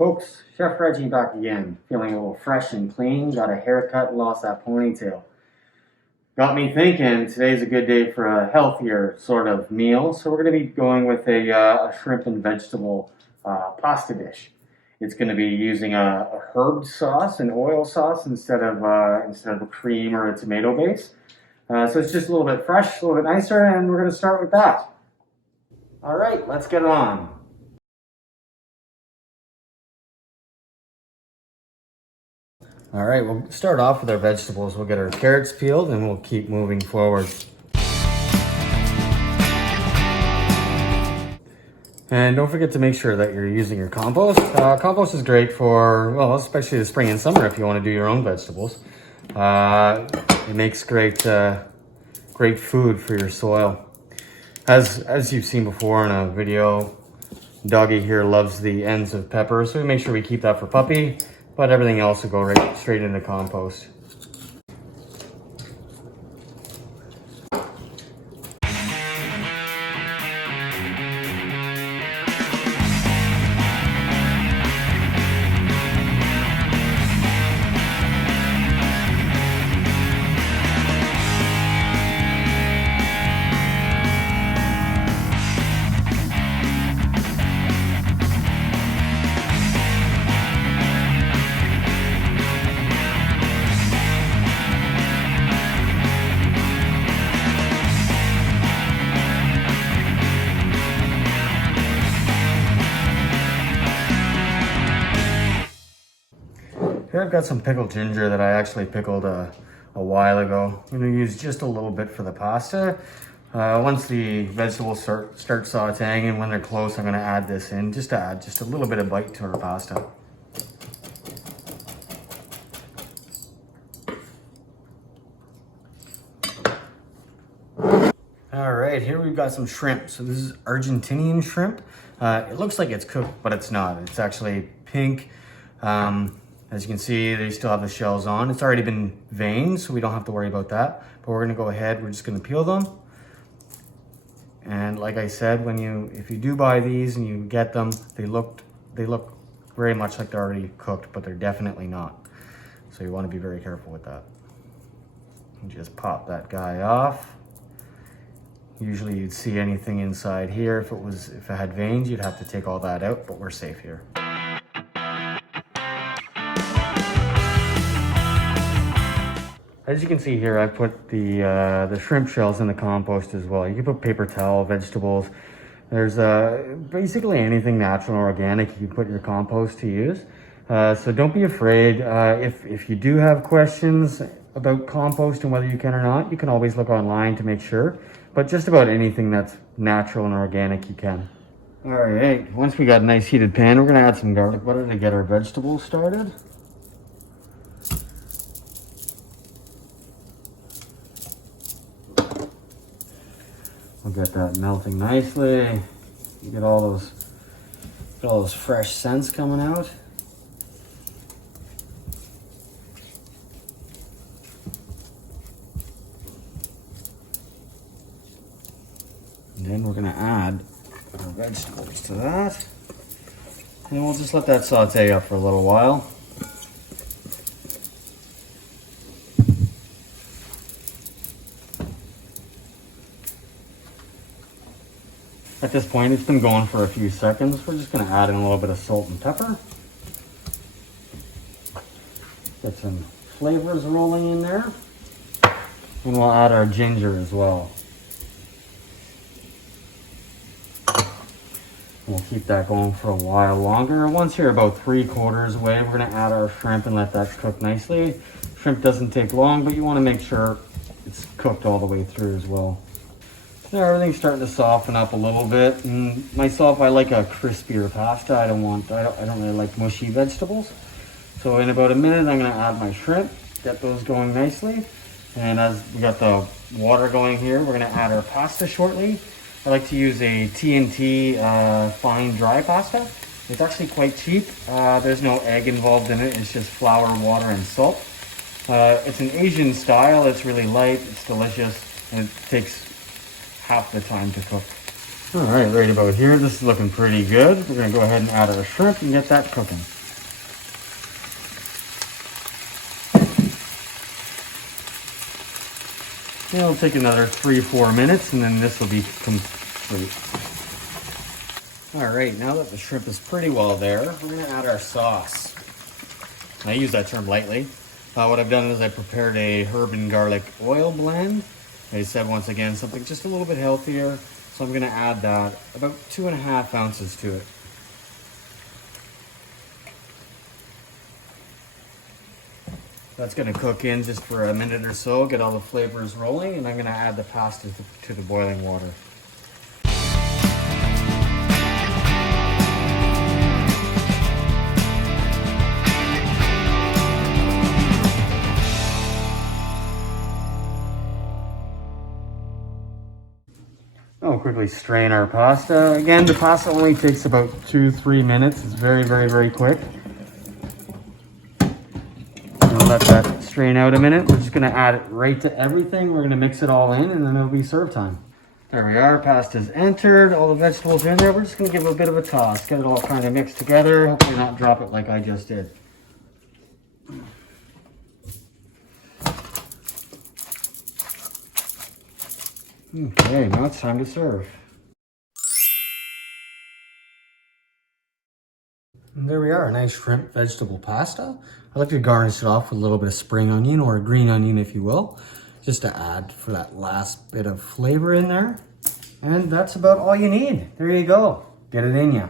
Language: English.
folks, Chef Reggie back again, feeling a little fresh and clean, got a haircut and lost that ponytail. Got me thinking today's a good day for a healthier sort of meal, so we're going to be going with a shrimp and vegetable pasta dish. It's going to be using a herb sauce, an oil sauce, instead of a cream or a tomato base. So it's just a little bit fresh, a little bit nicer, and we're going to start with that. All right, let's get on. All right, we'll start off with our vegetables. We'll get our carrots peeled and we'll keep moving forward. And don't forget to make sure that you're using your compost. Compost is great for, well, especially the spring and summer if you want to do your own vegetables. It makes great food for your soil. As you've seen before in a video, Doggy here loves the ends of pepper, so we make sure we keep that for Puppy. But everything else will go right straight into compost. Here I've got some pickled ginger that I actually pickled a while ago. I'm going to use just a little bit for the pasta. Once the vegetables start sauteing and when they're close, I'm going to add this in just to add just a little bit of bite to our pasta. All right, here we've got some shrimp. So this is Argentinian shrimp. It looks like it's cooked, but it's not. It's actually pink. As you can see, they still have the shells on. It's already been veined, so we don't have to worry about that. But we're gonna go ahead, we're just gonna peel them. And like I said, if you do buy these and you get them, they look very much like they're already cooked, but they're definitely not. So you wanna be very careful with that. You just pop that guy off. Usually you'd see anything inside here. If it had veins, you'd have to take all that out, but we're safe here. As you can see here, I put the shrimp shells in the compost as well. You can put paper towel, vegetables. There's basically anything natural and organic you can put in your compost to use. So don't be afraid. If you do have questions about compost and whether you can or not, you can always look online to make sure. But just about anything that's natural and organic, you can. All right, once we got a nice heated pan, we're gonna add some garlic butter to get our vegetables started. We'll get that melting nicely. You get all those fresh scents coming out. And then we're gonna add our vegetables to that. And we'll just let that saute up for a little while. At this point, it's been going for a few seconds. We're just going to add in a little bit of salt and pepper. Get some flavors rolling in there. And we'll add our ginger as well. We'll keep that going for a while longer. Once you're about 3/4 away, we're going to add our shrimp and let that cook nicely. Shrimp doesn't take long, but you want to make sure it's cooked all the way through as well. Now everything's starting to soften up a little bit, and myself, I like a crispier pasta. I don't really like mushy vegetables. So in about a minute, I'm going to add my shrimp, get those going nicely. And as we got the water going here, we're going to add our pasta shortly. I like to use a TNT fine dry pasta. It's actually quite cheap. There's no egg involved in it. It's just flour, water, and salt. It's an Asian style. It's really light. It's delicious, and it takes half the time to cook. All right, right about here, this is looking pretty good. We're gonna go ahead and add our shrimp and get that cooking. It'll take another 3-4 minutes and then this will be complete. All right, now that the shrimp is pretty well there, we're gonna add our sauce. I use that term lightly. What I've done is I prepared a herb and garlic oil blend. I said once again, something just a little bit healthier. So I'm gonna add that, about 2.5 ounces to it. That's gonna cook in just for a minute or so, get all the flavors rolling, and I'm gonna add the pasta to the boiling water. I'll quickly strain our pasta. Again, the pasta only takes about 2-3 minutes. It's very, very, very quick. I'll let that strain out a minute. We're just gonna add it right to everything. We're gonna mix it all in and then it'll be serve time. There we are, pasta's entered, all the vegetables are in there. We're just gonna give it a bit of a toss, get it all kind of mixed together. Hopefully not drop it like I just did. Okay, now it's time to serve. And there we are, a nice shrimp vegetable pasta. I like to garnish it off with a little bit of spring onion or a green onion if you will, just to add for that last bit of flavor in there. And that's about all you need. There you go. Get it in ya.